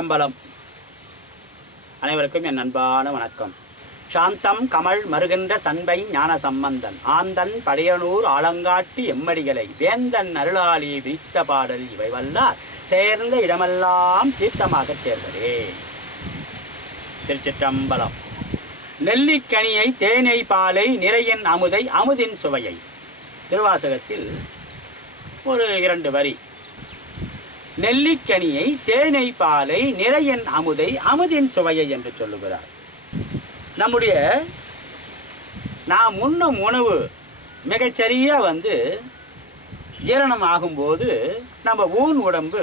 திருச்சிற்றம்பலம் அனைவருக்கும் என் அன்பான வணக்கம். சாந்தம் கமல் மருகின்ற சண்பை ஞான சம்பந்தன். ஆந்தன் படையனூர் ஆலங்காட்டி எம்மடிகளை. வேந்தன் அருளாளி விரித்த பாடல் இவை வல்லார். சேர்ந்த இடமெல்லாம் தீர்த்தமாகச் சேர்வதே திருச்சிற்றம்பலம். நெல்லிக்கனியை தேனை பாலை நிறையின் அமுதை அமுதின் சுவையை. திருவாசகத்தில் ஒரு இரண்டு வரி. நெல்லிக்கனியை தேனை பாலை நிறையன் அமுதை அமுதின் சுவையை என்று சொல்லுகிறார். நம்முடைய நாம் உண்ணும் உணவு மிகச்சரியாக வந்து ஜீரணம் ஆகும்போது நம்ம ஊன் உடம்பு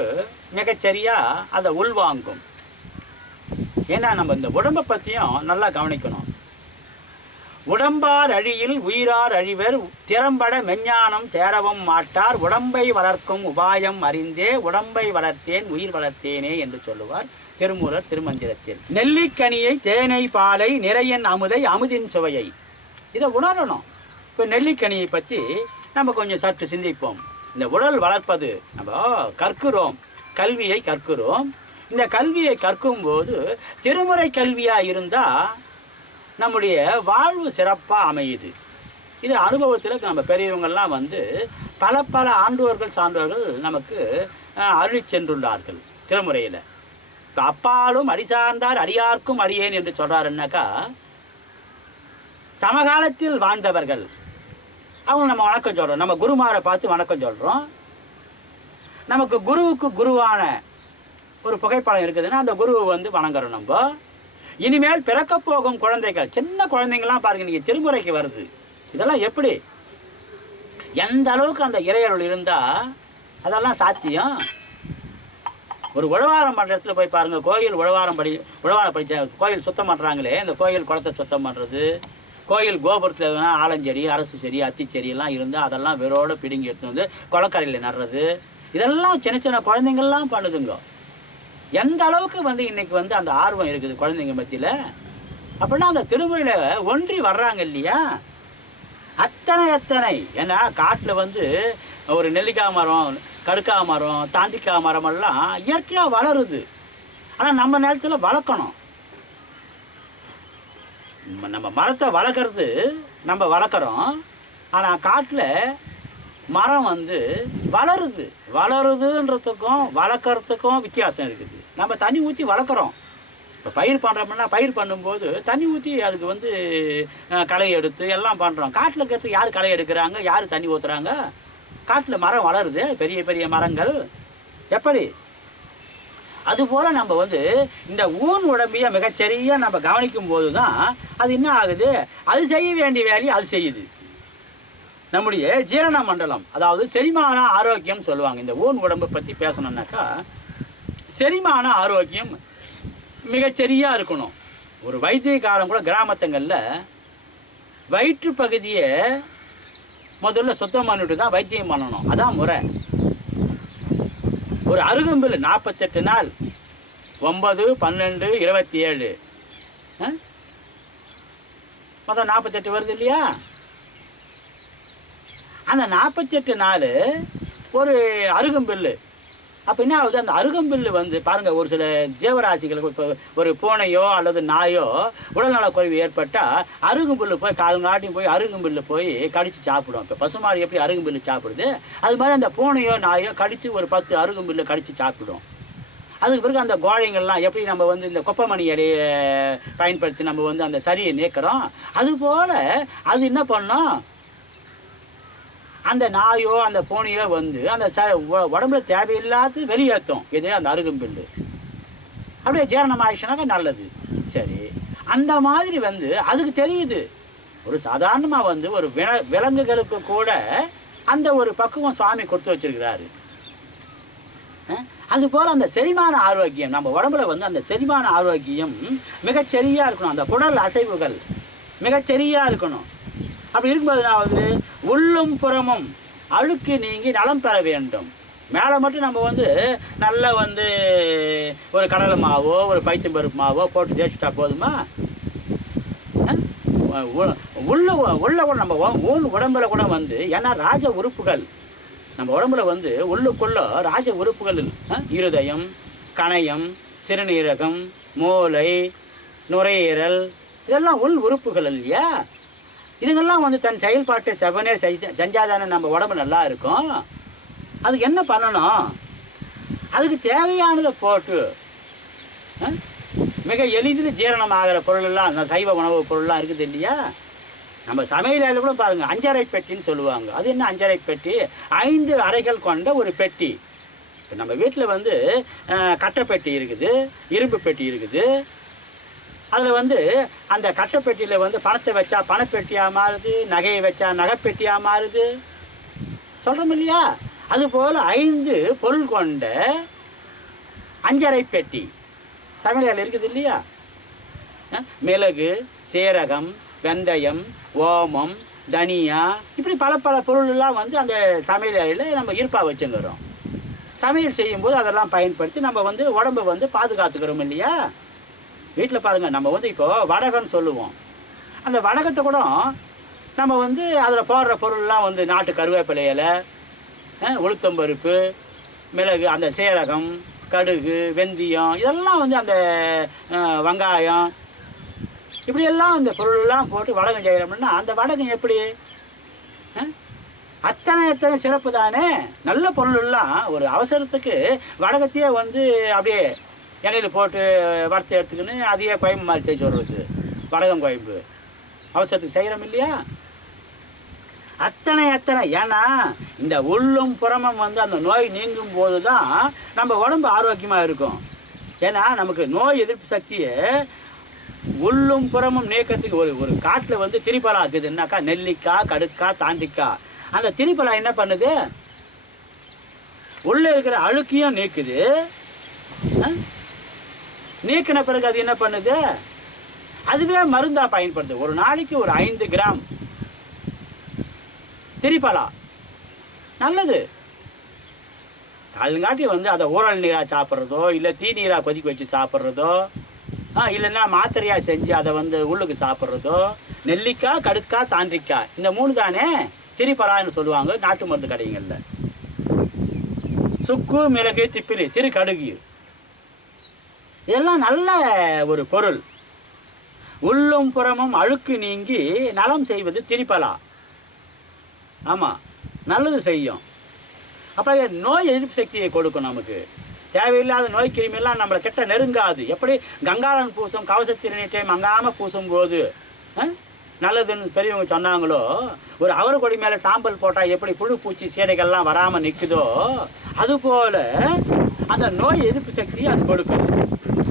மிகச்சரியாக அதை உள்வாங்கும். ஏன்னா நம்ம இந்த உடம்பை பற்றியும் நல்லா கவனிக்கணும். உடம்பார் அழியில் உயிரார் அழிவர் திறம்பட மெஞ்ஞானம் சேரவும் மாட்டார். உடம்பை வளர்க்கும் உபாயம் அறிந்தே உடம்பை வளர்த்தேன் உயிர் வளர்த்தேனே என்று சொல்லுவார் திருமூலர் திருமந்திரத்தில். நெல்லிக்கனியை தேனை பாலை நிறையன் அமுதை அமுதின் சுவையை. இதை உணரணும். இப்போ நெல்லிக்கனியை பற்றி நம்ம கொஞ்சம் சற்று சிந்திப்போம். இந்த உடல் வளர்ப்பது நம்ம கற்கிறோம். கல்வியை கற்கிறோம். இந்த கல்வியை கற்கும்போது திருமுறை கல்வியாக இருந்தால் நம்முடைய வாழ்வு சிறப்பாக அமையுது. இது அனுபவத்தில் நம்ம பெரியவங்கள்லாம் வந்து பல பல ஆண்டோர்கள் சான்றோர்கள் நமக்கு அருளி சென்றுள்ளார்கள் திருமுறையில். இப்போ அப்பாலும் அடி சார்ந்தார் அடியார்க்கும் அடியேன் என்று சொல்கிறாருன்னாக்கா சமகாலத்தில் வாழ்ந்தவர்கள். அவங்க நம்ம வணக்கம் சொல்கிறோம் நம்ம குருமாரை பார்த்து வணக்கம் சொல்கிறோம் நமக்கு குருவுக்கு குருவான ஒரு புகைப்படம் இருக்குதுன்னா அந்த குருவை வந்து வணங்குறோம் நம்ம. இனிமேல் பிறக்க போகும் குழந்தைகள் சின்ன குழந்தைங்கள்லாம் பாருங்க நீங்கள் திருமுறைக்கு வருது. இதெல்லாம் எப்படி? எந்த அளவுக்கு அந்த இறையருள் இருந்தால் அதெல்லாம் சாத்தியம்? ஒரு உழவாரம் பண்ணுற இடத்துல போய் பாருங்கள் கோயில் உழவாரம் படி உழவாரம் படித்த கோயில் சுத்தம் பண்ணுறாங்களே இந்த கோயில் குளத்தை சுத்தம் பண்ணுறது கோயில் கோபுரத்தில் எதுனா ஆலஞ்செடி அரசு செடி அத்தி செடியெல்லாம் இருந்தால் அதெல்லாம் வேரோடு பிடுங்கி எடுத்து வந்து குளக்கரையில் நடுறது இதெல்லாம் சின்ன சின்ன குழந்தைங்கள்லாம் பண்ணுதுங்க. எந்த அளவுக்கு வந்து இன்னைக்கு வந்து அந்த ஆர்வம் இருக்குது குழந்தைங்க மத்தியில்? அப்படின்னா அந்த திருமுறையில் ஒன்றி வர்றாங்க இல்லையா? அத்தனை அத்தனை. ஏன்னா காட்டில் வந்து ஒரு நெல்லிக்காய் மரம் கடுக்காய் மரம் தாண்டிக்காய் மரம் எல்லாம் இயற்கையாக வளருது. ஆனால் நம்ம நேரத்தில் வளர்க்கணும். நம்ம- நம்ம மரத்தை வளர்க்குறது நம்ம வளர்க்குறோம். ஆனால் காட்டில் மரம் வந்து வளருது. வளருதுன்றதுக்கும் வளர்க்குறதுக்கும் வித்தியாசம் இருக்குது. நம்ம தண்ணி ஊற்றி வளர்க்குறோம். இப்போ பயிர் பண்ணுறோம்னா பயிர் பண்ணும்போது தண்ணி ஊற்றி அதுக்கு வந்து களை எடுத்து எல்லாம் பண்ணுறோம் காட்டில் இருக்கிறது யார் களை எடுக்கிறாங்க? யார் தண்ணி ஊற்றுறாங்க காட்டில் மரம் வளருது. பெரிய பெரிய மரங்கள். எப்படி? அதுபோல் நம்ம வந்து இந்த ஊன் உடம்பையை மிகச்சரியாக நம்ம கவனிக்கும் போது தான் அது என்ன ஆகுது? அது செய்ய வேண்டிய வேலையை அது செய்யுது. நம்முடைய ஜீரண மண்டலம் அதாவது செரிமான ஆரோக்கியம் சொல்லுவாங்க. இந்த ஊன் உடம்பை பற்றி பேசணுன்னாக்கா செரிமான ஆரோக்கியம் மிகச்சரியாக இருக்கணும். ஒரு வைத்தியக்காரம் கூட கிராமத்துங்களில் வயிற்று பகுதியை முதல்ல சுத்தம் பண்ணிட்டு தான் வைத்தியம் பண்ணணும். அதான் முறை. ஒரு அருகம்பில் நாற்பத்தெட்டு நாள். ஒன்பது பன்னெண்டு இருபத்தி ஏழு மொத்தம் நாற்பத்தெட்டு வருது இல்லையா? அந்த நாற்பத்தெட்டு நாள் ஒரு அருகம்பில்லு. அப்போ என்ன ஆகுது? அந்த அருகம்பில் வந்து பாருங்கள் ஒரு சில ஜீவராசிகளுக்கு இப்போ ஒரு பூனையோ அல்லது நாயோ உடல்நல குறைவு ஏற்பட்டால் அருகம்பில் போய் காலங்காட்டியும் போய் அருகம்பில் போய் கடித்து சாப்பிடும். இப்போ பசுமாடு எப்படி அருகம்பில் சாப்பிடுது? அது மாதிரி அந்த பூனையோ நாயோ கடித்து ஒரு பத்து அருகம்பில்லு கடித்து சாப்பிடும். அதுக்கு பிறகு அந்த கோழைங்கள்லாம் எப்படி நம்ம வந்து இந்த கொப்பமணி இலையை பயன்படுத்தி நம்ம வந்து அந்த சரியை நீக்கிறோம்? அதுபோல் அது என்ன பண்ணோம்? அந்த நாயோ அந்த பூனையோ வந்து அந்த ச உடம்புல தேவையில்லாத வெளியேற்றும். இது அந்த அருகம்பில்லு. அப்படியே ஜீரணம் ஆயிடுச்சுனாக்கா நல்லது. சரி. அந்த மாதிரி வந்து அதுக்கு தெரியுது. ஒரு சாதாரணமாக வந்து ஒரு வில விலங்குகளுக்கு கூட அந்த ஒரு பக்குவம் சுவாமி கொடுத்து வச்சிருக்கிறாரு. அதுபோல் அந்த செரிமான ஆரோக்கியம் நம்ம உடம்புல வந்து அந்த செரிமான ஆரோக்கியம் மிகச்சரியாக இருக்கணும். அந்த குடல் அசைவுகள் மிகச்சரியாக இருக்கணும். அப்படி இருக்கும்போதுனாவது நான் வந்து உள்ளும் புறமும் அழுக்கு நீங்கி நலம் பெற வேண்டும். மேலே மட்டும் நம்ம வந்து நல்லா வந்து ஒரு கடலை மாவோ ஒரு பைத்தம் பருப்பு மாவோ போட்டு தேய்ச்சிட்டா போதுமா? உள்ள உள்ள கூட நம்ம ஊன் உடம்புல கூட வந்து ஏன்னா ராஜ உறுப்புகள் நம்ம உடம்புல வந்து உள்ளுக்குள்ள ராஜ உறுப்புகள் இருதயம் கணையம் சிறுநீரகம் மூளை நுரையீரல் இதெல்லாம் உள் உறுப்புகள் இல்லையா? இதுங்கெல்லாம் வந்து தன் செயல்பாட்டை செவனே செஞ்ச செஞ்சாதானே நம்ம உடம்பு நல்லா இருக்கும். அதுக்கு என்ன பண்ணணும்? அதுக்கு தேவையானதை போட்டு ஆ? மிக எளிதில் ஜீரணம் ஆகிற பொருளெல்லாம் அந்த சைவ உணவு பொருள்லாம் இருக்குது இல்லையா? நம்ம சமையலில் கூட பாருங்கள் அஞ்சரை பெட்டின்னு சொல்லுவாங்க. அது என்ன அஞ்சரை பெட்டி? ஐந்து அறைகள் கொண்ட ஒரு பெட்டி. இப்போ நம்ம வீட்டில் வந்து கட்டை பெட்டி இருக்குது இரும்பு பெட்டி இருக்குது. அதில் வந்து அந்த கட்டைப்பெட்டியில் வந்து பணத்தை வச்சா பணப்பெட்டியாக மாறுது நகையை வச்சா நகைப்பெட்டியாக மாறுது. சொல்கிறோம் இல்லையா? அதுபோல் ஐந்து பொருள் கொண்ட அஞ்சரை பெட்டி. சமையல் இருக்குது இல்லையா? மிளகு சீரகம் வெந்தயம் ஓமம் தனியா. இப்படி பல பல பொருளெல்லாம் வந்து அந்த சமையல் அறையில் நம்ம இருப்பாக வச்சுங்கிறோம். சமையல் செய்யும்போது அதெல்லாம் பயன்படுத்தி நம்ம வந்து உடம்பை வந்து பாதுகாத்துக்கிறோம் இல்லையா? வீட்டில் பாருங்கள் நம்ம வந்து இப்போது வடகம்னு சொல்லுவோம். அந்த வடகத்தை கூட நம்ம வந்து அதில் போடுற பொருள்லாம் வந்து நாட்டு கருவேப்பிலை இலை உளுத்தம்பருப்பு மிளகு அந்த சீரகம் கடுகு வெந்தயம் இதெல்லாம் வந்து அந்த வெங்காயம் இப்படியெல்லாம் அந்த பொருளெல்லாம் போட்டு வடகம் செய்கிறோம்னா அந்த வடகம் எப்படி? அத்தனை அத்தனை சிறப்பு தானே? நல்ல பொருளெல்லாம் ஒரு அவசரத்துக்கு வடகத்தையே வந்து அப்படியே எண்ணெயில் போட்டு வறுத்து எடுத்துக்கின்னு அதையே குழம்பு மாதிரி செய்ய சொல்கிறது வடகம் குழம்பு அவசரத்துக்கு செய்கிறோம் இல்லையா? அத்தனை அத்தனை. ஏன்னா இந்த உள்ளும் புறமும் வந்து அந்த நோய் நீங்கும் போது தான் நம்ம உடம்பு ஆரோக்கியமாக இருக்கும். ஏன்னா நமக்கு நோய் எதிர்ப்பு சக்தியை உள்ளும் புறமும் நீக்கத்துக்கு ஒரு ஒரு காட்டில் வந்து திரிபலா இருக்குதுன்னாக்கா நெல்லிக்காய் கடுக்காய் தாண்டிக்காய் அந்த திரிபலா என்ன பண்ணுது? உள்ளே இருக்கிற அழுக்கையும் நீக்குது. ஆ? நீக்கின பிறகு அது என்ன பண்ணுது? அதுவே மருந்தா பயன்படுது. ஒரு நாளைக்கு ஒரு ஐந்து கிராம். திரிப்பலா நல்லது. காலங்காட்டி வந்து அதை ஊரல் நீராக சாப்பிட்றதோ இல்லை தீ நீராக கொதிக்க வச்சு சாப்பிட்றதோ இல்லைன்னா மாத்திரையாக செஞ்சு அதை வந்து உள்ளுக்கு சாப்பிட்றதோ நெல்லிக்காய் கடுக்காய் தாண்டிக்காய். இந்த மூணு தானே திரிப்பலான்னு சொல்லுவாங்க நாட்டு மருந்து கடைகளில். சுக்கு மிளகு திப்பிலி திரு கடுகு. இதெல்லாம் நல்ல ஒரு பொருள். உள்ளும் புறமும் அழுக்கு நீங்கி நலம் செய்வது திரிப்பலா ஆமாம் நல்லது செய்யும். அப்புறம் நோய் எதிர்ப்பு சக்தியை கொடுக்கும் நமக்கு. தேவையில்லாத நோய் கிருமியெல்லாம் நம்மளை கிட்ட நெருங்காது. எப்படி? கங்காளன் பூசும் கவசத்திறனிட்டை மங்காமல் பூசும் போது ஆ? நல்லதுன்னு பெரியவங்க சொன்னாங்களோ? ஒரு அவரைக்கொடி மேலே சாம்பல் போட்டால் எப்படி புழு பூச்சி சீடைகள்லாம் வராமல் நிற்குதோ அதுபோல் அந்த நோய் எதிர்ப்பு சக்தி அது கொடுக்கும்.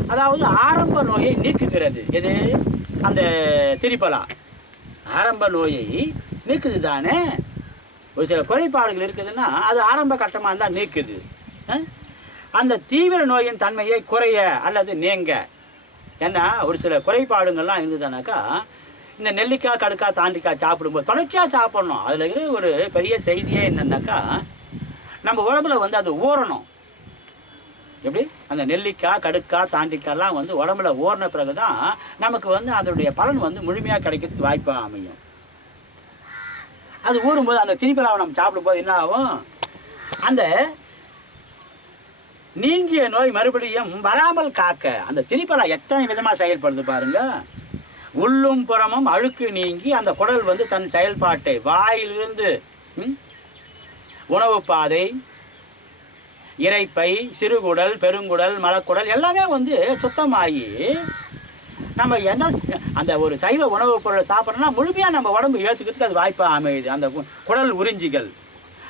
அதாவது ஆரம்ப நோயை நீக்குகிறது. எது? அந்த திரிபலா. ஆரம்ப நோயை நீக்குது தானே? ஒரு சில குறைபாடுகள் இருக்குதுன்னா அது ஆரம்ப கட்டமாக இருந்தால் நீக்குது. அந்த தீவிர நோயின் தன்மையை குறைய அல்லது நீங்க. ஏன்னா ஒரு சில குறைபாடுங்கள்லாம் இருந்ததுனாக்கா இந்த நெல்லிக்காய் கடுக்காய் தாண்டிக்காய் சாப்பிடும்போது தொடர்ச்சியாக சாப்பிடணும். அதில் இருக்கிற ஒரு பெரிய செய்தியே என்னென்னாக்கா நம்ம உடம்புல வந்து அது ஊறணும். எப்படி? அந்த நெல்லிக்காய் கடுக்காய் தாண்டிக்காய்லாம் வந்து உடம்புல ஓடின பிறகு தான் நமக்கு வந்து அதனுடைய பலன் வந்து முழுமையாக கிடைக்கிறதுக்கு வாய்ப்பு அமையும். அது ஊறும்போது அந்த திணிப்பலாவை நம்ம சாப்பிடும்போது என்ன ஆகும்? அந்த நீங்கிய நோய் மறுபடியும் வராமல் காக்க அந்த திணிப்பலா எத்தனை விதமாக செயல்படுது பாருங்க? உள்ளும் புறமும் அழுக்கு நீங்கி அந்த குடல் வந்து தன் செயல்பாட்டை வாயிலிருந்து உணவு பாதை இரைப்பை சிறுகுடல் பெருங்குடல் மலக்குடல் எல்லாமே வந்து சுத்தமாகி நம்ம என்ன அந்த ஒரு சைவ உணவுப் பொருளை சாப்பிட்றோம்னா முழுமையாக நம்ம உடம்பு ஏற்றுக்கிறதுக்கு அது வாய்ப்பாக அமையுது. அந்த கு- குடல் உறிஞ்சிகள்.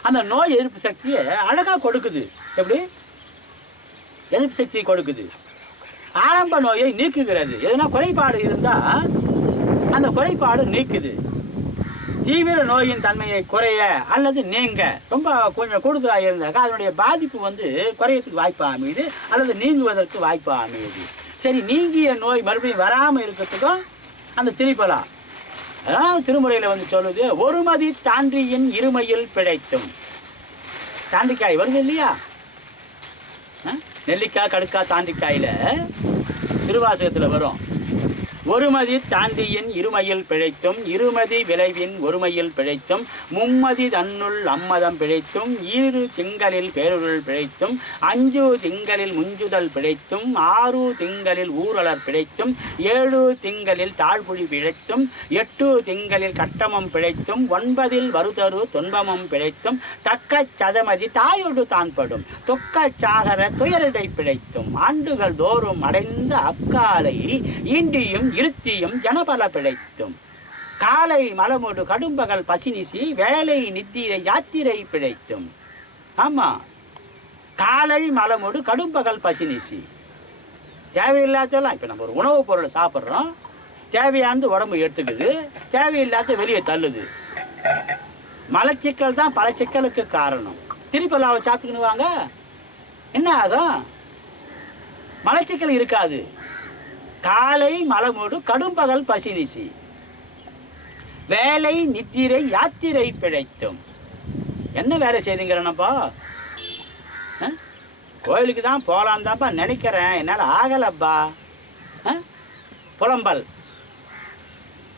அந்த நோய் எதிர்ப்பு சக்தியை அழகாக கொடுக்குது. எப்படி? எதிர்ப்பு சக்தியை கொடுக்குது. ஆரம்ப நோயை நீக்குகிறது. எதுனா குறைபாடு இருந்தால் அந்த குறைபாடு நீக்குது. தீவிர நோயின் தன்மையை குறைய அல்லது நீங்க ரொம்ப கொஞ்சம் கூடுதலாக இருந்தாக்கா அதனுடைய பாதிப்பு வந்து குறையத்துக்கு வாய்ப்பு அமையுது அல்லது நீங்குவதற்கு வாய்ப்பு அமையுது. சரி நீங்கிய நோய் மறுபடியும் வராமல் இருக்கிறதுக்கும் அந்த திரிபலா. அதாவது திருமுறையில் வந்து சொல்லுது ஒருமதி தாண்டியின் இருமையில் பிழைத்தும். தாண்டிக்காய் வருது இல்லையா? ஆ? நெல்லிக்காய் கடுக்காய் தாண்டிக்காயில் திருவாசகத்தில் வரும். ஒருமதி தாண்டியின் இருமையில் பிழைத்தும் இருமதி விளைவின் ஒருமையில் பிழைத்தும் மும்மதி தன்னுள் அம்மதம் பிழைத்தும் ஈறு திங்களில் பேருள் பிழைத்தும் அஞ்சு திங்களில் முஞ்சுதல் பிழைத்தும் ஆறு திங்களில் ஊரலர் பிழைத்தும் ஏழு திங்களில் தாழ்புழி பிழைத்தும் எட்டு திங்களில் கட்டமம் பிழைத்தும் ஒன்பதில் வருதரு துன்பமும் பிழைத்தும் தக்க சதமதி தாயோடு தான்படும் தொக்க சாகர துயரடை பிழைத்தும் ஆண்டுகள் தோறும் அடைந்த அக்காலை ஈண்டியும் இருத்தியும் ஜனபல பிழைத்தும் காலை மலமுடு கடும்பகல் பசினிசி வேலை நித்திரை யாத்திரை பிழைத்தும். ஆமா காலை மலமுடு கடும்பகல் பசினிசி தேவையில்லாதெல்லாம் இப்போ நம்ம ஒரு உணவுப் பொருளை சாப்பிட்றோம். தேவையானது உடம்பு எடுத்துக்குது. தேவையில்லாத வெளியே தள்ளுது. மலச்சிக்கல் தான் பல சிக்கலுக்கு காரணம். திருப்பலாவை சாப்பிட்டுக்கணும் வாங்க. என்ன ஆகும்? மலச்சிக்கல் இருக்காது. காலை மலமூடு கடும்பகல் பசினிசி வேலை நித்திரை யாத்திரை பிழைத்தும். என்ன வேலை செய்துங்கிறனப்பா? ஆ? கோயிலுக்கு தான் போகலான் தான்ப்பா நினைக்கிறேன். என்னால் ஆகலப்பா. ஆ? புலம்பல்.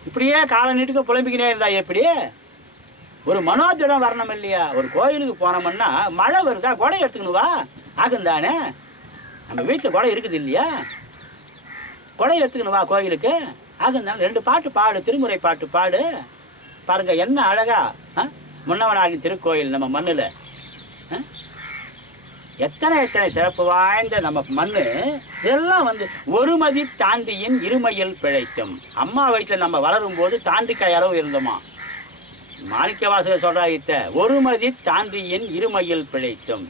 இப்படியே காலை நீட்டுக்கு புலம்பிக்கினே இருந்தா எப்படி? ஒரு மனோதிடம் வரணும் இல்லையா? ஒரு கோயிலுக்கு போனோம்னா மழை வருதா? குடை எடுத்துக்கணுவா வா. ஆகும் தானே நம்ம வீட்டில் குடை இருக்குது இல்லையா? புடவை எடுத்துக்கணும் வா கோயிலுக்கு. ஆகும் ரெண்டு பாட்டு பாடு திருமுறை பாட்டு பாடு. பாருங்க என்ன அழகா ஆ? திருக்கோயில் நம்ம மண்ணில். எத்தனை எத்தனை சிறப்பு வாய்ந்த நம்ம மண் இதெல்லாம் வந்து ஒருமதி தாண்டியின் இருமையில் பிழைத்தும். அம்மா வயிற்றில் நம்ம வளரும் போது தாண்டிக்காய் அளவு இருந்தோமா? மாணிக்க வாசகர் சொல்றா இத்த ஒருமதி தாண்டியின் இருமையில் பிழைத்தும்.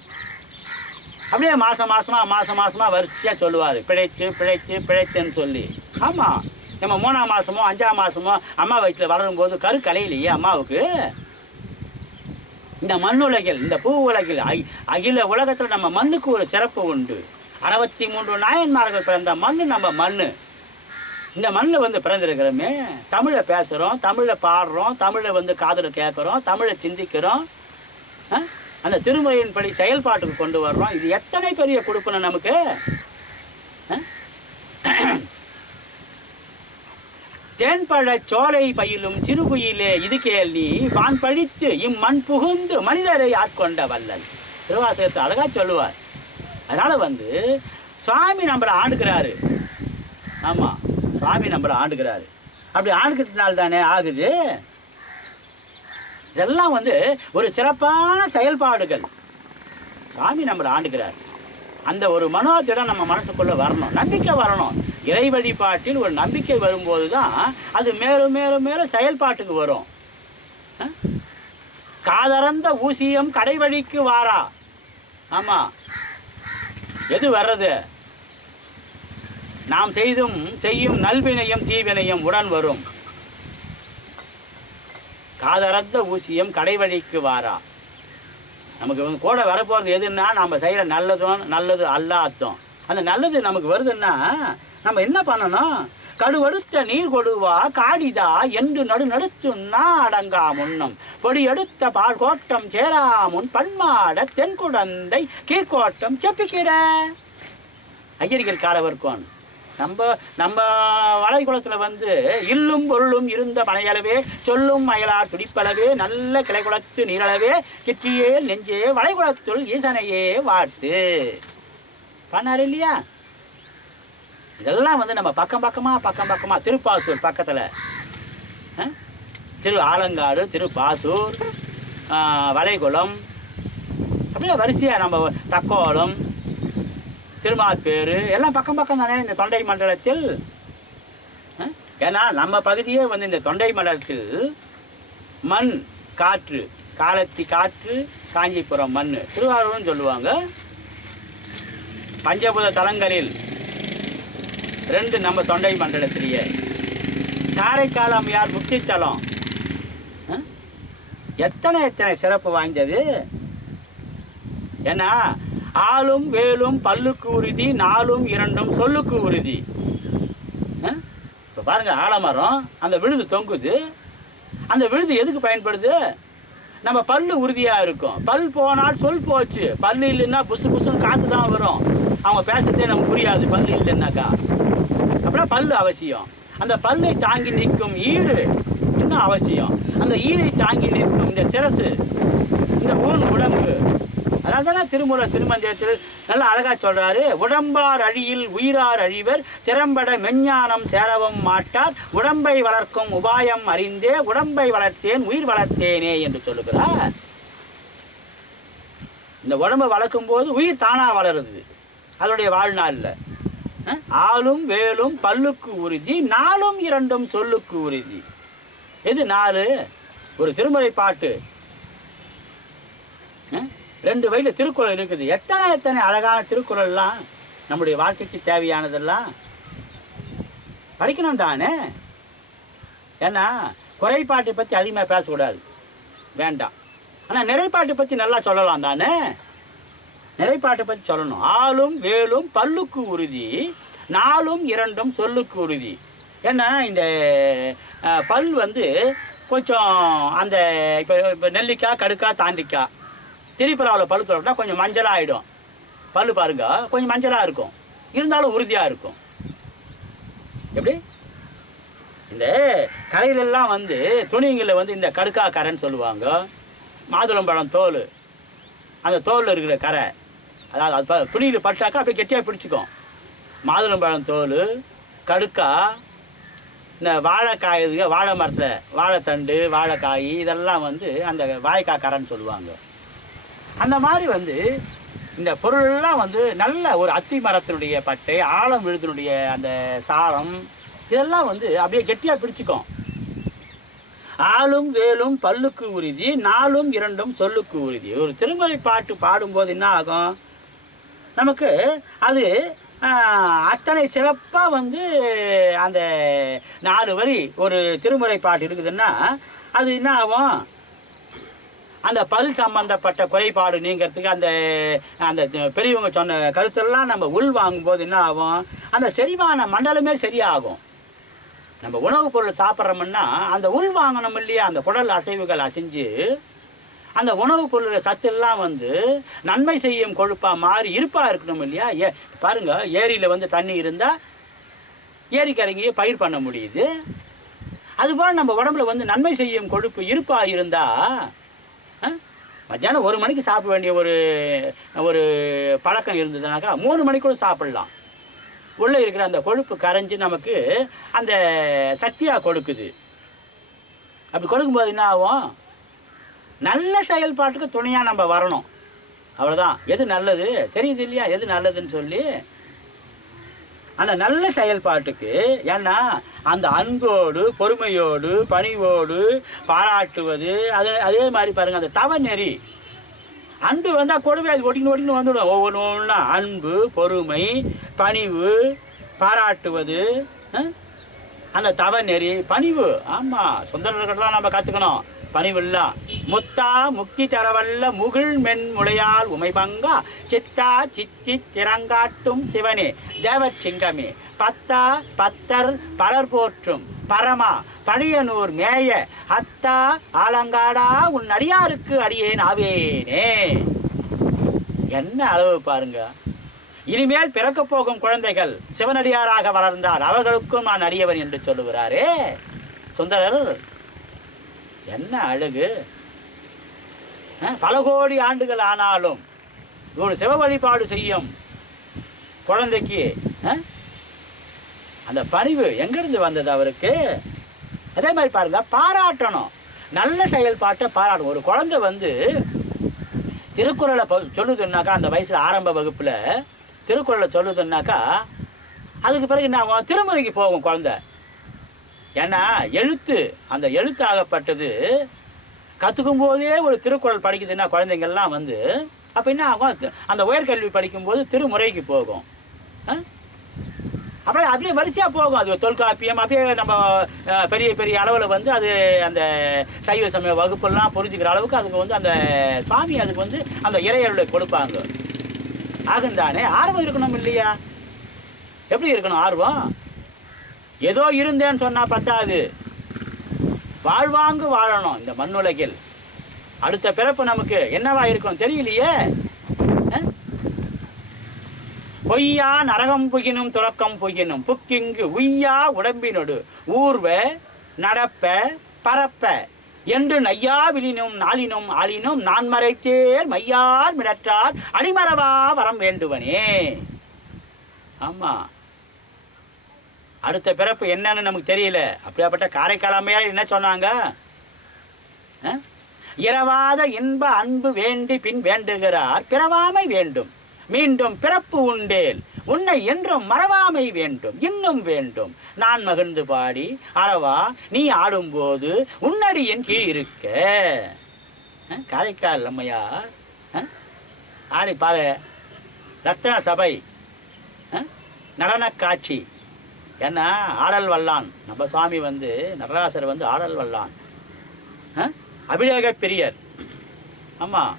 அப்படியே மாதம் மாதமாக மாதம் மாதமாக வரிசையாக சொல்லுவார். பிழைத்து பிழைத்து பிழைத்துன்னு சொல்லி. ஆமாம் நம்ம மூணாம் மாதமோ அஞ்சாம் மாதமோ அம்மா வயிற்றில் வளரும் போது கரு கலையிலையே அம்மாவுக்கு? இந்த மண்ணுலகில் இந்த பூ உலகில் அகி- அகில உலகத்தில் நம்ம மண்ணுக்கு ஒரு சிறப்பு உண்டு. அறுபத்தி மூன்று நாயன்மார்கள் பிறந்த மண் நம்ம மண் இந்த மண்ணில் வந்து பிறந்திருக்கிறோமே. தமிழை பேசுகிறோம் தமிழை பாடுறோம் தமிழை வந்து காதில் கேட்குறோம் தமிழை சிந்திக்கிறோம். ஆ? அந்த திருமுறையின்படி செயல்பாட்டுக்கு கொண்டு வர்றோம். இது எத்தனை பெரிய கொடுப்பன நமக்கு? தேன்பழ சோலை பயிலும் சிறுகுயிலே இது கேள் நீ. வான் பழித்து இம்மண் புகுந்து மனிதரை ஆட்கொண்ட வல்லல். திருவாசகத்தை அழகா சொல்லுவார். அதனால வந்து சுவாமி நம்மளை ஆண்டுக்கிறாரு ஆமா சுவாமி நம்மளை ஆண்டுக்கிறாரு அப்படி ஆண்டுக்கிறதுனால தானே ஆகுது? இதெல்லாம் வந்து ஒரு சிறப்பான செயல்பாடுகள். சாமி நம்மளை ஆண்டுகிறார். அந்த ஒரு மனோதிடம் நம்ம மனசுக்குள்ளே வரணும். நம்பிக்கை வரணும். இறை வழிபாட்டில் ஒரு நம்பிக்கை வரும்போது தான் அது மேலும் மேலும் மேலும் செயல்பாட்டுக்கு வரும். காதறந்த ஊசியம் கடை வழிக்கு வாரா. ஆமாம் எது வர்றது? நாம் செய்தும் செய்யும் நல்வினையும் தீவினையும் உடன் வரும். காதரத்த ஊசியம் கடைவழிக்கு வாரா. நமக்கு வந்து கூட வரப்போகிறது எதுன்னா நம்ம செய்கிற நல்லதும் நல்லது அல்லாத்தம். அந்த நல்லது நமக்கு வருதுன்னா நம்ம என்ன பண்ணணும்? கடுவடுத்த நீர் கொடுவா காடிதா என்று நடு நடுத்துன்னா அடங்கா முன்னம். பொடி எடுத்த பால் கோட்டம் சேராமுன் தென் தென்குடந்தை கீழ்கோட்டம் செப்பிக்கிட. ஐயர்கள் காலவர்கோன் நம்ம நம்ம வளைகுளத்தில் வந்து இல்லும் பொருளும் இருந்த மலையளவே சொல்லும் மயலார் துடிப்பளவே நல்ல கிளைகுளத்து நீரளவே கிட்டியே நெஞ்சே வளைகுளத்துள் ஈசனையே வாழ்த்து பண்ணார் இல்லையா? இதெல்லாம் வந்து நம்ம பக்கம் பக்கமாக பக்கம் பக்கமாக திருப்பாசூர் பக்கத்தில். திரு ஆலங்காடு திருப்பாசூர் வளைகுளம். அப்படியே வரிசையாக நம்ம தக்கோலம் திருமாற்பேரு எல்லாம் பக்கம் பக்கம் தானே இந்த தொண்டை மண்டலத்தில்? ஏன்னா நம்ம பகுதியே வந்து இந்த தொண்டை மண்டலத்தில் மண் காற்று காலத்தி காற்று காஞ்சிபுரம் மண். திருவாரூர்னு சொல்லுவாங்க. பஞ்சபூத தலங்களில் ரெண்டு நம்ம தொண்டை மண்டலத்திலேயே. காரைக்கால் அம்மையார் முக்தித்தலம் எத்தனை எத்தனை சிறப்பு வாய்ந்தது? ஏன்னா ஆளும் வேலும் பல்லுக்கு உறுதி நாலும் இரண்டும் சொல்லுக்கு உறுதி. இப்போ பாருங்கள் ஆலமரம் அந்த விழுது தொங்குது. அந்த விழுது எதுக்கு பயன்படுது? நம்ம பல்லு உறுதியாக இருக்கும். பல் போனால் சொல் போச்சு. பல் இல்லைன்னா புசு புசுன்னு காற்று தான் வரும். அவங்க பேசுறதே நமக்கு புரியாது. பல் இல்லைன்னாக்கா. அப்படின்னா பல் அவசியம். அந்த பல்லை தாங்கி நிற்கும் ஈறு இன்னும் அவசியம்? அந்த ஈரை தாங்கி நிற்கும் இந்த சிரசு இந்த ஊன் உடம்பு அதனால தான் திருமுறை திருமந்திரத்தில் நல்லா அழகாக சொல்கிறாரு உடம்பார் அழியில் உயிரார் அழிவர் திறம்பட மெஞ்ஞானம் சேரவும் மாட்டார் உடம்பை வளர்க்கும் உபாயம் அறிந்தே உடம்பை வளர்த்தேன் உயிர் வளர்த்தேனே என்று சொல்லுகிறார். இந்த உடம்பை வளர்க்கும் போது உயிர் தானாக வளருது. அதனுடைய வாழ்நாளில் ஆளும் வேலும் பல்லுக்கு உறுதி நாளும் இரண்டும் சொல்லுக்கு உறுதி. எது நாலு? ஒரு திருமுறை பாட்டு. ரெண்டு வயதில் திருக்குறள் இருக்குது. எத்தனை எத்தனை அழகான திருக்குறள்லாம் நம்முடைய வாழ்க்கைக்கு தேவையானதெல்லாம் படிக்கணும் தானே? ஏன்னா குறைபாட்டை பற்றி அதிகமாக பேசக்கூடாது. வேண்டாம். ஆனால் நிறைப்பாட்டை பற்றி நல்லா சொல்லலாம் தானே? நிறைப்பாட்டை பற்றி சொல்லணும். ஆளும் வேலும் பல்லுக்கு உறுதி. நாளும் இரண்டும் சொல்லுக்கு உறுதி. ஏன்னா இந்த பல் வந்து கொஞ்சம் அந்த இப்போ இப்போ நெல்லிக்காய் கடுக்காய் தாண்டிக்காய். திரிபுராவில் பல் தொடப்பிட்டா கொஞ்சம் மஞ்சளாக ஆகிடும் பல் பாருங்க கொஞ்சம் மஞ்சளாக இருக்கும். இருந்தாலும் உறுதியாக இருக்கும். எப்படி? இந்த கரையிலெல்லாம் வந்து துணிங்களில் வந்து இந்த கடுக்கா கரைன்னு சொல்லுவாங்க மாதுளம்பழம் தோல். அந்த தோலில் இருக்கிற கரை. அதாவது அது துணியில் பட்டாக்கா அப்படியே கெட்டியாக பிடிச்சிக்கும். மாதுளம்பழம் தோல் கடுக்கா இந்த வாழைக்காய் இதுங்க வாழை மரத்தில் வாழைத்தண்டு வாழைக்காய் இதெல்லாம் வந்து அந்த வாழைக்காய் கரைன்னு சொல்லுவாங்க. அந்த மாதிரி வந்து இந்த பொருளெல்லாம் வந்து நல்ல ஒரு அத்தி மரத்தினுடைய பட்டு ஆழம் விழுதினுடைய அந்த சாரம் இதெல்லாம் வந்து அப்படியே கெட்டியாக பிடிச்சிக்கும் ஆளும் வேலும் பல்லுக்கு உறுதி நாளும் இரண்டும் சொல்லுக்கு உறுதி. ஒரு திருமலை பாட்டு பாடும்போது என்ன ஆகும்? நமக்கு அது அத்தனை சிறப்பாக வந்து அந்த நாலு வரி ஒரு திருமுறை பாட்டு இருக்குதுன்னா அது என்ன ஆகும்? அந்த பல் சம்பந்தப்பட்ட குறைபாடு நீங்கிறதுக்கு அந்த அந்த பெரியவங்க சொன்ன கருத்தெல்லாம் நம்ம உள் வாங்கும்போது என்ன ஆகும்? அந்த செரிமான மண்டலமே சரியாகும். நம்ம உணவுப் பொருள் சாப்பிட்றோம்னா அந்த உள் வாங்கணும் இல்லையா? அந்த குடல் அசைவுகள் அசைஞ்சு அந்த உணவுப் பொருள் சத்தெல்லாம் வந்து நன்மை செய்யும் கொழுப்பாக மாறி இருப்பாக இருக்கணும் இல்லையா? ஏ பாருங்கள் ஏரியில் வந்து தண்ணி இருந்தால் ஏரிக்கரைங்கியே பயிர் பண்ண முடியுது. அதுபோல் நம்ம உடம்புல வந்து நன்மை செய்யும் கொழுப்பு இருப்பாக இருந்தால் மத்தியானம் ஒரு மணிக்கு சாப்பிட வேண்டிய ஒரு ஒரு பழக்கம் இருந்ததுனாக்கா மூணு மணிக்குள்ள சாப்பிடலாம். உள்ளே இருக்கிற அந்த கொழுப்பு கரைஞ்சி நமக்கு அந்த சக்தியாக கொடுக்குது. அப்படி கொடுக்கும்போது என்ன ஆகும்? நல்ல செயல்பாட்டுக்கு துணையாக நம்ம வரணும். அவ்வளோதான் எது நல்லது? தெரியுது இல்லையா? எது நல்லதுன்னு சொல்லி அந்த நல்ல செயல்பாட்டுக்கு ஏன்னா அந்த அன்போடு பொறுமையோடு பணிவோடு பாராட்டுவது அது அதே மாதிரி பாருங்கள் அந்த தவ நெறி. அன்பு வந்தால் கொடுமை அது ஒட்டின்னு ஒட்டின்னு வந்துடும். ஒவ்வொன்று ஒன்றா அன்பு பொறுமை பணிவு பாராட்டுவது அந்த தவ நெறி பணிவு. ஆமாம் சுந்தரர்கிட்ட தான் நம்ம கற்றுக்கணும் பணிவுள்ளா. முத்தா முக்தி தரவல்ல முகிழ் மென் முளையால் உமைபங்கா. சித்தா சித்தி திறங்காட்டும் சிவனே. தேவர் சிங்கமே. பத்தா பத்தர் பலர் போற்றும். பரமா பழையனூர் மேய. அத்தா ஆலங்காடா உன் அடியாருக்கு அடியேன் ஆவேனே. என்ன அளவு பாருங்க. இனிமேல் பிறக்கப் போகும் குழந்தைகள் சிவனடியாராக வளர்ந்தார் அவர்களுக்கும் நான் அடியவன் என்று சொல்லுகிறாரே. சுந்தரர் என்ன அழகு? பல கோடி ஆண்டுகள் ஆனாலும் ஒரு சிவ வழிபாடு செய்யும் குழந்தைக்கு அந்த பணிவு எங்கிருந்து வந்தது அவருக்கு? அதே மாதிரி பாருங்க பாராட்டணும். நல்ல செயல்பாட்டை பாராட்டணும். ஒரு குழந்தை வந்து திருக்குறளை சொல்லுதுன்னாக்கா அந்த வயசில் ஆரம்ப வகுப்பில் திருக்குறளை சொல்லுதுன்னாக்கா அதுக்கு பிறகு என்ன ஆகும்? திருமுறைக்கு போகும் குழந்தை. ஏன்னா எழுத்து அந்த எழுத்து ஆகப்பட்டது கற்றுக்கும் போதே ஒரு திருக்குறள் படிக்குதுன்னா குழந்தைங்கள்லாம் வந்து அப்போ என்ன ஆகும்? அந்த உயர்கல்வி படிக்கும்போது திருமுறைக்கு போகும். அப்படியே அப்படியே வரிசையாக போகும். அது தொல்காப்பியம் அப்படியே நம்ம பெரிய பெரிய அளவில் வந்து அது அந்த சைவ சமய வகுப்பெல்லாம் புரிஞ்சுக்கிற அளவுக்கு அதுக்கு வந்து அந்த சுவாமி அதுக்கு வந்து அந்த இறையருளை கொடுப்பாங்க. ஆகுந்தானே ஆர்வம் இருக்கணும் இல்லையா? எப்படி இருக்கணும்? ஆர்வம்? ஏதோ இருந்தேன்னு சொன்னால் பத்தாது. வாழ்வாங்கு வாழணும் இந்த மண்ணுலகில் அடுத்த பிறப்பு நமக்கு என்னவா இருக்கும் தெரியலையே? பொய்யா நரகம் புகினும் துறக்கம் புகினும். புக்கிங்கு உய்யா உடம்பினொடு. ஊர்வ நடப்ப பரப்ப. என்று நையா விழினும் நாளினும் ஆளினும் நான் மறைச்சேர் மையார் மிடற்றார். அடிமரவா வரம் வேண்டுவனே. ஆமா. அடுத்த பிறப்பு என்னன்னு நமக்கு தெரியல அப்படியாப்பட்ட காரைக்காலமையார் என்ன சொன்னாங்க ஆ? இரவாத இன்ப அன்பு வேண்டி பின் வேண்டுகிறார் பிறவாமை வேண்டும் மீண்டும் பிறப்பு உண்டேல் உன்னை என்றும் மறவாமை வேண்டும் இன்னும் வேண்டும் நான் மகிழ்ந்து பாடி அறவா நீ ஆடும்போது உன்னடியின் கீழ் இருக்க ஆ? காரைக்கால் அம்மையார் ஆ? ஆடி பாரு ரத்தன சபை ஆ? காட்சி ஏன்னா ஆடல் வல்லான். நம்ம சாமி வந்து நடராசர் வந்து ஆடல் வல்லான். ஆ? அபிடேக ஆமாம்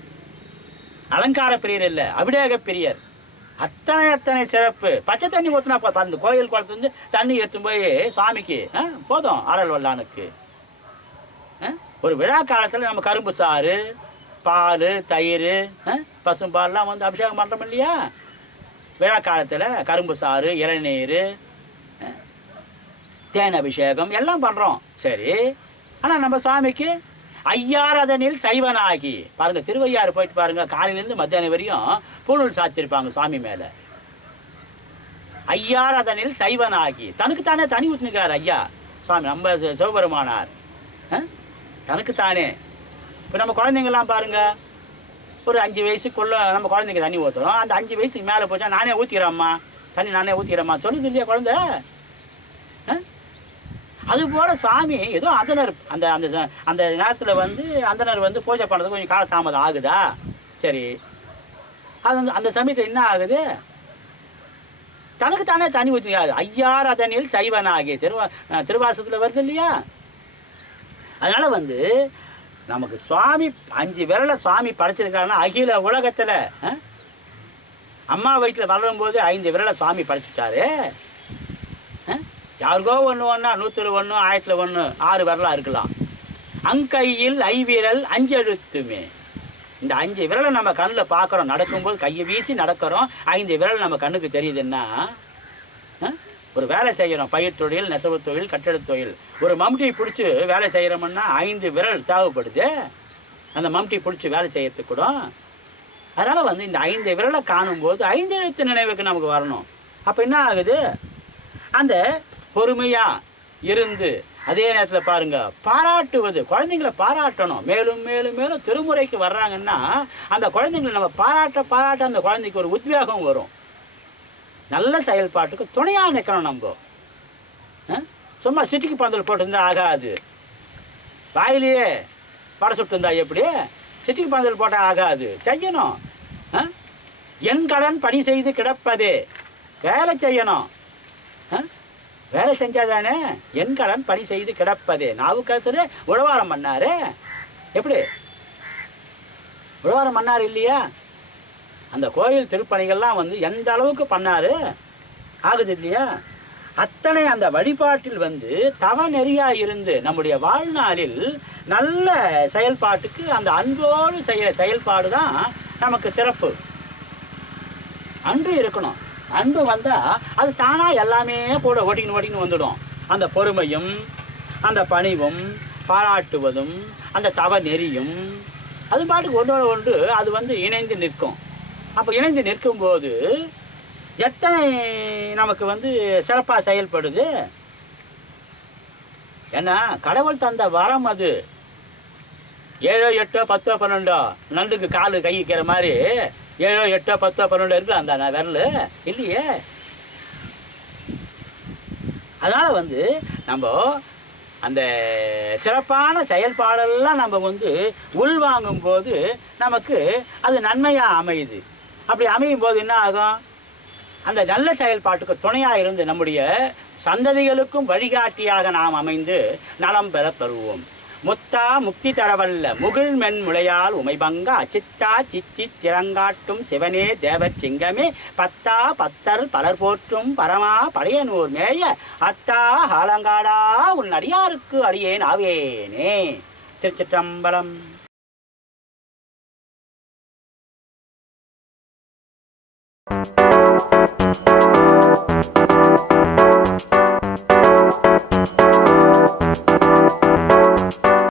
அலங்கார பிரியர் இல்லை அபிடேக பிரியர். அத்தனை அத்தனை சிறப்பு. பச்சை தண்ணி ஊற்றினா போதும் அந்த கோயில் குளத்துலேருந்து தண்ணி எடுத்து போய் சுவாமிக்கு ஆ, போதும் ஆடல் வல்லானுக்கு. ஆ? ஒரு விழா காலத்தில் நம்ம கரும்பு சாறு பால் தயிர் ஆ, பசும்பால்லாம் வந்து அபிஷேகம் பண்ணுறோம் இல்லையா? விழா காலத்தில் கரும்பு சாறு இளநீர் தேன் அபிஷேகம் எல்லாம் பண்ணுறோம் சரி. ஆனால் நம்ம சாமிக்கு ஐயாரதனில் சைவனாகி. பாருங்கள் திருவையாறு போயிட்டு பாருங்கள் காலையிலேருந்து மத்தியானம் வரையும் பூணூல் சாத்திருப்பாங்க சாமி மேலே. ஐயாரதனில் சைவனாகி. தனக்குத்தானே தனி ஊற்றினுக்கிறார் ஐயா. சுவாமி நம்ம சிவபெருமானார். ஆ? தனக்குத்தானே. இப்போ நம்ம குழந்தைங்கள்லாம் பாருங்க ஒரு அஞ்சு வயசுக்குள்ள நம்ம குழந்தைங்க தண்ணி ஊற்றுறோம் அந்த அஞ்சு வயசுக்கு மேலே போச்சா நானே ஊற்றிக்கிறேம்மா தண்ணி நானே ஊற்றிக்கிறேம்மா சொல்லுது இல்லையா குழந்தை? அதுபோல் சாமி ஏதோ அந்தனர் அந்த அந்த ச- அந்த நேரத்தில் வந்து அந்தனர் வந்து பூஜை பண்ணுறது கொஞ்சம் காலதாமதம் ஆகுதா? சரி. அது வந்து அந்த சமயத்தில் என்ன ஆகுது? தனக்கு தானே தண்ணி ஊற்றிக்காது ஐயார் அதனில் சைவனாகி திருவா திருவாசத்தில் வருது இல்லையா? அதனால் வந்து நமக்கு சுவாமி அஞ்சு விரலை சுவாமி படைச்சிருக்காருன்னா அகில உலகத்தில் அம்மா வயிற்றில் வளரும்போது ஐந்து விரலை சுவாமி படைச்சிட்டாரு. யாருக்கோ ஒன்று ஒன்றா நூற்றில் ஒன்று ஆயிரத்தில் ஒன்று ஆறு விரலாக இருக்கலாம். அங்கையில் ஐவிரல் அஞ்செழுத்துமே. இந்த அஞ்சு விரலை நம்ம கண்ணில் பார்க்குறோம். நடக்கும்போது கையை வீசி நடக்கிறோம். ஐந்து விரல் நம்ம கண்ணுக்கு தெரியுதுன்னா ஒரு வேலை செய்கிறோம் பயிர் தொழில் நெசவு தொழில் கட்டடத் தொழில். ஒரு மம்டியை பிடிச்சி வேலை செய்கிறோம்னா ஐந்து விரல் தேவைப்படுது. அந்த மம்டியை பிடிச்சி வேலை செய்யறதுக்கு கூட. அதனால் வந்து இந்த ஐந்து விரலை காணும்போது ஐந்து எழுத்து நினைவுக்கு நமக்கு வரணும். அப்போ என்ன ஆகுது? அந்த பொறுமையாக இருந்து அதே நேரத்தில் பாருங்க பாராட்டுவது குழந்தைங்களை பாராட்டணும். மேலும் மேலும் மேலும் திருமுறைக்கு வர்றாங்கன்னா அந்த குழந்தைங்களை நம்ம பாராட்ட பாராட்ட அந்த குழந்தைக்கு ஒரு உத்வேகம் வரும். நல்ல செயல்பாட்டுக்கு துணையாக நிற்கணும் நம்ம. ஆ? சும்மா சிட்டிக்கு பந்தல் போட்டிருந்தா ஆகாது. வாயிலேயே பட சுட்டிருந்தா எப்படி? சிட்டிக்கு பந்தல் போட்டால் ஆகாது. செய்யணும். ஆ? என் கடன் பணி செய்து கிடப்பதே. வேலை செய்யணும். வேலை செஞ்சாதானே? என் கடன் பணி செய்து கிடப்பதே. நாவுக்கரசர் உழவாரம் பண்ணாரு. எப்படி? உழவாரம் பண்ணார் இல்லையா? அந்த கோயில் திருப்பணிகள்லாம் வந்து எந்த அளவுக்கு பண்ணாரு? ஆகுது இல்லையா? அத்தனை அந்த வழிபாட்டில் வந்து தவ நெறியாக இருந்து நம்முடைய வாழ்நாளில் நல்ல செயல்பாட்டுக்கு அந்த அன்போடு செய்கிற செயல்பாடு தான் நமக்கு சிறப்பு. அன்று இருக்கணும். அன்பு வந்தால் அது தானாக எல்லாமே போட ஓட்டிக்கின்னு ஓட்டிக்கின்னு வந்துடும். அந்த பொறுமையும் அந்த பணிவும் பாராட்டுவதும் அந்த தவ நெறியும் அது பாட்டுக்கு ஒன்றோட ஒன்று அது வந்து இணைந்து நிற்கும். அப்போ இணைந்து நிற்கும்போது எத்தனை நமக்கு வந்து சிறப்பாக செயல்படுது? ஏன்னா கடவுள் தந்த வரம் அது. ஏழோ எட்டோ பத்தோ பன்னெண்டோ நண்டுக்கு காலு கைக்கிற மாதிரி ஏழோ எட்டோ பத்தோ பன்னெண்டோ இருக்கு அந்த ந- விரல். இல்லையே? அதனால் வந்து நம்ம அந்த சிறப்பான செயல்பாடெல்லாம் நம்ம வந்து உள்வாங்கும் போது நமக்கு அது நன்மையாக அமையுது. அப்படி அமையும் போது என்ன ஆகும்? அந்த நல்ல செயல்பாட்டுக்கு துணையாக இருந்து நம்முடைய சந்ததிகளுக்கும் வழிகாட்டியாக நாம் அமைந்து நலம் பெற பெறுவோம். முத்தா முக்தி தரவல்ல முகிழ் மென் முளையால் உமைபங்க அச்சித்தா சித்தி திறங்காட்டும் சிவனே தேவர் சிங்கமே பத்தா பத்தர் பலர் போற்றும் பரமா பழையனூர் மேய அத்தா ஆலங்காடா உன் அடியாருக்கு அடியேன் ஆவேனே. திருச்சிற்றம்பலம்.